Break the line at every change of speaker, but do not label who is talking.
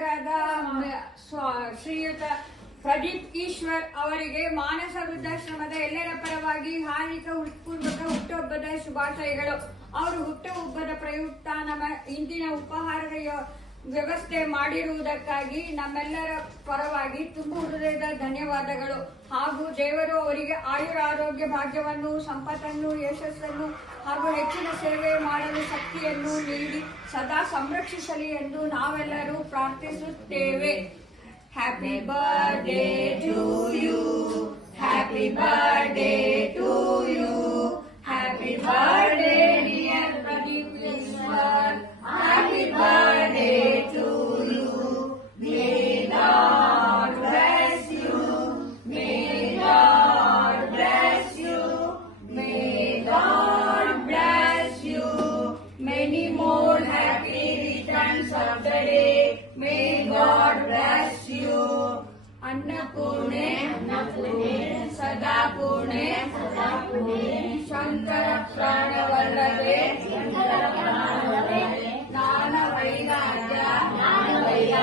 ಸ್ವ- ಶ್ರೀಯುತ ಪ್ರದೀಪ್ ಈಶ್ವರ್ ಅವರಿಗೆ ಮಾನಸ ವೃದ್ಧಾಶ್ರಮದ ಎಲ್ಲರ ಪರವಾಗಿ ಹಾರಿಕ ಹೃತ್ಪೂರ್ವಕ ಹುಟ್ಟುಹಬ್ಬದ ಶುಭಾಶಯಗಳು. ಅವರು ಹುಟ್ಟುಹಬ್ಬದ ಪ್ರಯುಕ್ತ ನಮ್ಮ ಇಂದಿನ ಉಪಹಾರದ ವ್ಯವಸ್ಥೆ ಮಾಡಿರುವುದಕ್ಕಾಗಿ ನಮ್ಮೆಲ್ಲರ ಪರವಾಗಿ ತುಂಬು ಹೃದಯದ ಧನ್ಯವಾದಗಳು. ಹಾಗೂ ದೇವರು ಅವರಿಗೆ ಆಯುರ ಆರೋಗ್ಯ ಭಾಗ್ಯವನ್ನು, ಸಂಪತ್ತನ್ನು, ಯಶಸ್ಸನ್ನು ಹಾಗೂ ಹೆಚ್ಚಿನ ಸೇವೆ ಮಾಡಲು ಶಕ್ತಿಯನ್ನು ನೀಡಿ, ಸದಾ ಸಂರಕ್ಷಿಸಲಿ ಎಂದು ನಾವೆಲ್ಲರೂ ಪ್ರಾರ್ಥಿಸುತ್ತೇವೆ
happy birthday to you happy birthday to you happy birthday dear Pradeep Eshwar happy birthday to you May god bless you May god bless you May god bless you many more happy returns of the day. May God bless you. Annapune, Annapune, Sadapune, Sadapune, Shankara Pranavallave, Shankara Pranavallave, Nana Vaidya, Nana Vaidya,